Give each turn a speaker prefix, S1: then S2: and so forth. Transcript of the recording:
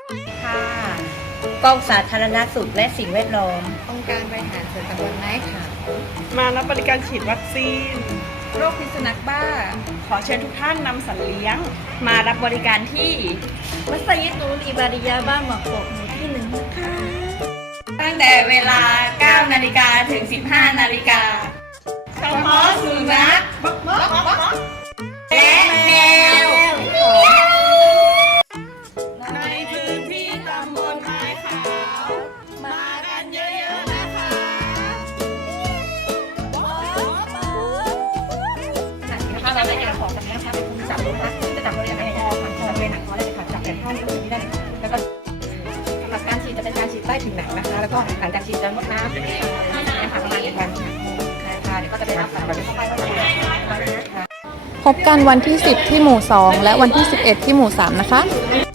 S1: ค่ะกองสาธารณสุขและสิ่งแวดล้อม
S2: องค์การบริหารส่วนตำบลไม้ค่ะ
S3: มารับบริการฉีดวัคซีน
S2: โรคพิษสุนัขบ้า
S3: ขอเชิญทุกท่านนำสัตว์เลี้ยง มารับบริการที่
S2: มัสยิดนูนอิบาดิยะบ้านหมอกกหมู่ที่ 1นะคะ
S3: ตั้งแต่เวลา 9 นาฬิกาถึง 15 นาฬิกาเฉพาะสุนัขและแมวในพื้นที่ตำบลไม้ขาว มากันเยอะๆนะคะ
S1: นะคะเราจะการของกันนะคะเป็นจับรถนะจะจับบริเวณหางคอจับบริเวณหางคอได้เลยค่ะจับแขนข้างนี้ได้เลยแล้วก็สำหรับการฉีดจะเป็นการฉีดใต้ผิวหนังนะคะแล้วก็หลังจากฉีดจะงดน้ำนะคะประมาณ1 วันค่ะเดี๋ยวก็จะได้รับสารเข้าไปว่า
S4: พบกันวันที่ 10 ที่หมู่ 2 และวันที่ 11 ที่หมู่ 3 นะคะ